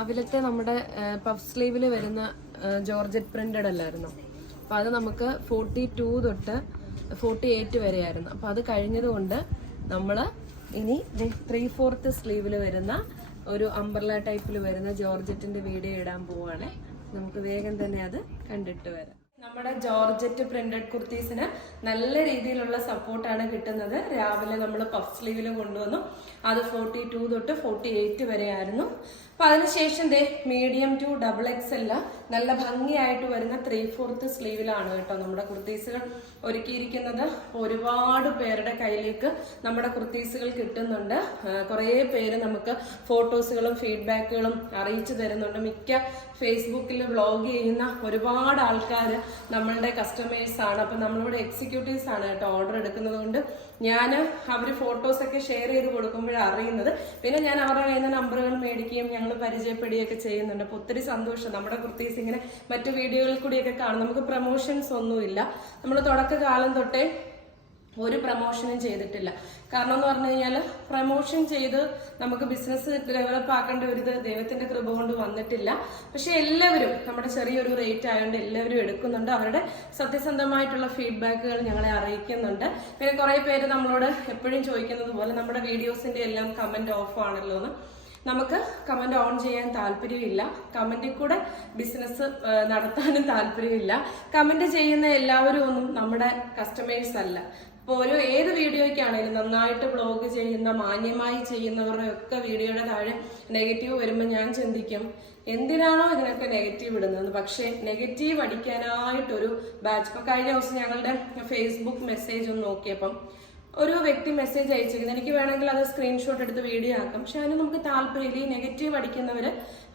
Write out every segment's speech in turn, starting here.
രാവിലത്തെ നമ്മുടെ പഫ് സ്ലീവിൽ വരുന്ന ജോർജറ്റ് പ്രിന്റഡ് അല്ലായിരുന്നു. അപ്പം അത് നമുക്ക് 42 തൊട്ട് 48 വരെയായിരുന്നു. അപ്പം അത് കഴിഞ്ഞതുകൊണ്ട് നമ്മൾ ഇനി 3/4 സ്ലീവിൽ വരുന്ന ഒരു അംബ്രല ടൈപ്പിൽ വരുന്ന ജോർജറ്റിന്റെ വീഡിയോ ഇടാൻ പോവാണ്. നമുക്ക് വേഗം തന്നെ അത് കണ്ടിട്ട് വരാം. നമ്മുടെ ജോർജറ്റ് പ്രിന്റഡ് കുർത്തീസിന് നല്ല രീതിയിലുള്ള സപ്പോർട്ടാണ് കിട്ടുന്നത്. രാവിലെ നമ്മൾ പഫ് സ്ലീവിൽ കൊണ്ടുവന്നു. അത് 42 തൊട്ട് 48 വരെ ആയിരുന്നു. അപ്പൊ അതിനുശേഷം മീഡിയം ടു XXL നല്ല ഭംഗിയായിട്ട് വരുന്ന 3/4 സ്ലീവിലാണ് കേട്ടോ നമ്മുടെ കുർത്തീസുകൾ ഒരുക്കിയിരിക്കുന്നത്. ഒരുപാട് പേരുടെ കയ്യിലേക്ക് നമ്മുടെ കുർത്തീസുകൾ കിട്ടുന്നുണ്ട്. കുറേ പേര് നമുക്ക് ഫോട്ടോസുകളും ഫീഡ്ബാക്കുകളും അറിയിച്ചു തരുന്നുണ്ട്. മിക്ക ഫേസ്ബുക്കിൽ വ്ളോഗ് ചെയ്യുന്ന ഒരുപാട് ആൾക്കാർ നമ്മളുടെ കസ്റ്റമേഴ്സ് ആണ്. അപ്പൊ നമ്മളിവിടെ എക്സിക്യൂട്ടീവ്സ് ആണ് കേട്ടോ ഓർഡർ എടുക്കുന്നത് കൊണ്ട് ഞാൻ അവർ ഫോട്ടോസൊക്കെ ഷെയർ ചെയ്ത് കൊടുക്കുമ്പോഴാണ് അറിയുന്നത്. പിന്നെ ഞാൻ അവരുടെ കയ്യിൽ നിന്ന് നമ്പറുകൾ മേടിക്കുകയും ഞങ്ങൾ പരിചയപ്പെടുകയൊക്കെ ചെയ്യുന്നുണ്ട്. അപ്പൊ ഒത്തിരി സന്തോഷം. നമ്മുടെ കുർത്തീസ് ഇങ്ങനെ മറ്റു വീഡിയോകളിൽ കൂടിയൊക്കെ കാണും. നമുക്ക് പ്രൊമോഷൻസ് ഒന്നുമില്ല. നമ്മൾ തുടക്കകാലം തൊട്ടേ ഒരു പ്രൊമോഷനും ചെയ്തിട്ടില്ല. കാരണം എന്ന് പറഞ്ഞു കഴിഞ്ഞാൽ പ്രൊമോഷൻ ചെയ്ത് നമുക്ക് ബിസിനസ് ഡെവലപ്പ് ആക്കേണ്ട ഒരു ഇത് ദൈവത്തിന്റെ കൃപ കൊണ്ട് വന്നിട്ടില്ല. പക്ഷെ എല്ലാവരും നമ്മുടെ ചെറിയൊരു റേറ്റ് ആയതുകൊണ്ട് എല്ലാവരും എടുക്കുന്നുണ്ട്. അവരുടെ സത്യസന്ധമായിട്ടുള്ള ഫീഡ്ബാക്കുകൾ ഞങ്ങളെ അറിയിക്കുന്നുണ്ട്. പിന്നെ കുറെ പേര് നമ്മളോട് എപ്പോഴും ചോദിക്കുന്നത് പോലെ നമ്മുടെ വീഡിയോസിന്റെ എല്ലാം കമന്റ് ഓഫ് ആണല്ലോ എന്ന്. നമുക്ക് കമന്റ് ഓൺ ചെയ്യാൻ താല്പര്യമില്ല. കമന്റിൽ കൂടെ ബിസിനസ് നടത്താനും താല്പര്യമില്ല. കമന്റ് ചെയ്യുന്ന എല്ലാവരും ഒന്നും നമ്മുടെ കസ്റ്റമേഴ്സ് അല്ല. ഇപ്പോൾ ഏത് വീഡിയോയ്ക്കാണെങ്കിലും നന്നായിട്ട് വ്ളോഗ് ചെയ്യുന്ന മാന്യമായി ചെയ്യുന്നവരുടെ ഒക്കെ വീഡിയോയുടെ താഴെ നെഗറ്റീവ് വരുമ്പോൾ ഞാൻ ചിന്തിക്കും എന്തിനാണോ ഇതിനൊക്കെ നെഗറ്റീവ് ഇടുന്നത്. പക്ഷെ നെഗറ്റീവ് അടിക്കാനായിട്ടൊരു ബാച്ച്. ഇപ്പൊ കഴിഞ്ഞ ദിവസം ഞങ്ങളുടെ ഫേസ്ബുക്ക് മെസ്സേജ് ഒന്ന് നോക്കിയപ്പം ഒരു വ്യക്തി മെസ്സേജ് അയച്ചിരിക്കുന്നത് എനിക്ക് വേണമെങ്കിൽ അത് സ്ക്രീൻഷോട്ട് എടുത്ത് വീഡിയോ ആക്കാം. പക്ഷെ അതിന് നമുക്ക് താല്പര്യമില്ല. ഈ നെഗറ്റീവ് അടിക്കുന്നവര്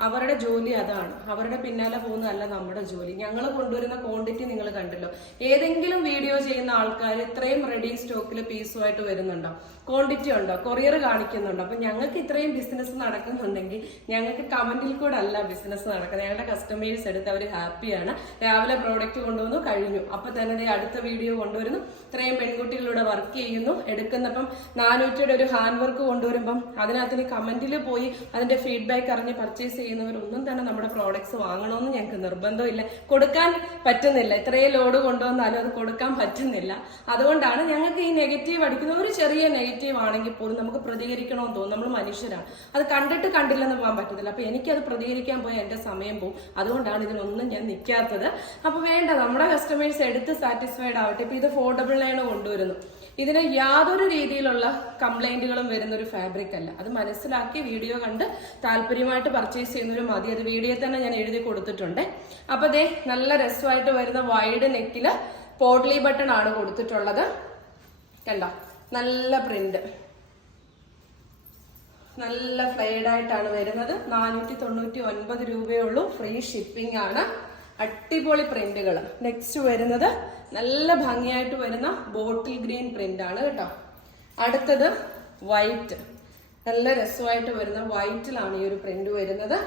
അവരുടെ ജോലി അതാണ്. അവരുടെ പിന്നാലെ പോകുന്നതല്ല നമ്മുടെ ജോലി. ഞങ്ങൾ കൊണ്ടുവരുന്ന ക്വാണ്ടിറ്റി നിങ്ങൾ കണ്ടല്ലോ. ഏതെങ്കിലും വീഡിയോ ചെയ്യുന്ന ആൾക്കാർ ഇത്രയും റെഡി സ്റ്റോക്കിൽ പീസുമായിട്ട് വരുന്നുണ്ടോ? ക്വാണ്ടിറ്റി ഉണ്ടോ? കൊറിയർ കാണിക്കുന്നുണ്ടോ? അപ്പൊ ഞങ്ങൾക്ക് ഇത്രയും ബിസിനസ് നടക്കുന്നുണ്ടെങ്കിൽ ഞങ്ങൾക്ക് കമന്റിൽ കൂടെ അല്ല ബിസിനസ് നടക്കുന്നത്. ഞങ്ങളുടെ കസ്റ്റമേഴ്സ് എടുത്ത് അവർ ഹാപ്പിയാണ്. രാവിലെ പ്രോഡക്റ്റ് കൊണ്ടുവന്നു കഴിഞ്ഞു. അപ്പൊ തന്നെ അടുത്ത വീഡിയോ കൊണ്ടുവരുന്നു. ഇത്രയും പെൺകുട്ടികളിലൂടെ വർക്ക് ചെയ്യുന്നു എടുക്കുന്നപ്പം 400 ഒരു ഹാൻഡ് വർക്ക് കൊണ്ടുവരുമ്പം അതിനകത്തിന് കമന്റിൽ പോയി അതിന്റെ ഫീഡ്ബാക്ക് അറിഞ്ഞ് പർച്ചേസ് ചെയ്യുന്നവരൊന്നും തന്നെ നമ്മുടെ പ്രോഡക്ട്സ് വാങ്ങണമെന്ന് ഞങ്ങൾക്ക് നിർബന്ധമില്ല. കൊടുക്കാൻ പറ്റുന്നില്ല. ഇത്രയും ലോഡ് കൊണ്ടുവന്നാലും അത് കൊടുക്കാൻ പറ്റുന്നില്ല. അതുകൊണ്ടാണ് ഞങ്ങൾക്ക് ഈ നെഗറ്റീവ് അടിക്കുന്ന ഒരു ചെറിയ നെഗറ്റീവ് ആണെങ്കിൽ പോലും നമുക്ക് പ്രതികരിക്കണമെന്ന് തോന്നും. നമ്മൾ മനുഷ്യരാണ്. അത് കണ്ടിട്ട് കണ്ടില്ലെന്ന് പോകാൻ പറ്റത്തില്ല. അപ്പൊ എനിക്കത് പ്രതികരിക്കാൻ പോയാൽ എന്റെ സമയം പോകും. അതുകൊണ്ടാണ് ഇതിനൊന്നും ഞാൻ നിൽക്കാത്തത്. അപ്പൊ വേണ്ട, നമ്മുടെ കസ്റ്റമേഴ്സ് എടുത്ത് സാറ്റിസ്ഫൈഡ് ആവട്ടെ. ഇപ്പൊ ഇത് ഫോൾഡബിൾ ലൈൻ കൊണ്ടുവരുന്നു. ഇതിന് യാതൊരു രീതിയിലുള്ള കംപ്ലൈന്റുകളും വരുന്ന ഒരു ഫാബ്രിക് അല്ല. അത് മനസ്സിലാക്കി വീഡിയോ കണ്ട് താല്പര്യമായിട്ട് പർച്ചേസ് ചെയ്യുന്നവർ മതി. അത് വീഡിയോ തന്നെ ഞാൻ എഴുതി കൊടുത്തിട്ടുണ്ട്. അപ്പൊ നല്ല രസമായിട്ട് വരുന്ന വൈഡ് നെക്കില് പോട്ട്ലി ബട്ടൺ ആണ് കൊടുത്തിട്ടുള്ളത്. കണ്ടോ, നല്ല പ്രിന്റ്, നല്ല ഫ്ലെയ്ഡ് ആയിട്ടാണ് വരുന്നത്. 499 രൂപയേ ഉള്ളൂ. ഫ്രീ ഷിപ്പിംഗ് ആണ്. അടിപൊളി പ്രിന്റുകൾ. നെക്സ്റ്റ് വരുന്നത് നല്ല ഭംഗിയായിട്ട് വരുന്ന ബോട്ടിൽ ഗ്രീൻ പ്രിന്റ് ആണ് കേട്ടോ. അടുത്തത് വൈറ്റ്, നല്ല രസമായിട്ട് വരുന്ന വൈറ്റിലാണ് ഈ ഒരു പ്രിന്റ് വരുന്നത്.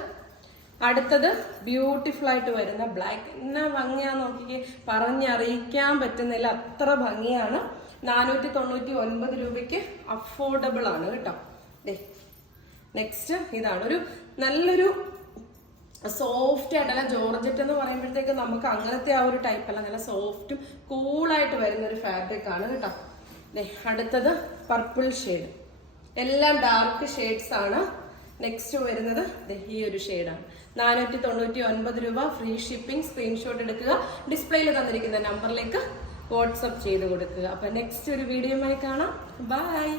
അടുത്തത് ബ്യൂട്ടിഫുൾ ആയിട്ട് വരുന്ന ബ്ലാക്ക്. എന്നാ ഭംഗിയാന്ന് നോക്കിക്കേ, പറഞ്ഞറിയിക്കാൻ പറ്റുന്നില്ല, അത്ര ഭംഗിയാണ്. 499 രൂപയ്ക്ക് അഫോർഡബിൾ ആണ് കേട്ടോ. നെക്സ്റ്റ് ഇതാണ് ഒരു നല്ലൊരു സോഫ്റ്റ് ആയിട്ടല്ല, ജോർജറ്റ് എന്ന് പറയുമ്പോഴത്തേക്ക് നമുക്ക് അങ്ങനത്തെ ആ ഒരു ടൈപ്പ് അല്ല, നല്ല സോഫ്റ്റും കൂളായിട്ട് വരുന്ന ഒരു ഫാബ്രിക് ആണ് കേട്ടോ. അടുത്തത് പർപ്പിൾ ഷെയ്ഡ്, എല്ലാം ഡാർക്ക് ഷെയ്ഡ്സ് ആണ്. നെക്സ്റ്റ് വരുന്നത് ഈ ഒരു ഷെയ്ഡാണ്. 499 രൂപ, ഫ്രീ ഷിപ്പിംഗ്. സ്ക്രീൻഷോട്ട് എടുക്കുക, ഡിസ്പ്ലേയിൽ തന്നിരിക്കുന്ന നമ്പറിലേക്ക് വാട്സപ്പ് ചെയ്ത് കൊടുക്കുക. അപ്പൊ നെക്സ്റ്റ് ഒരു വീഡിയോയുമായി കാണാം. ബൈ.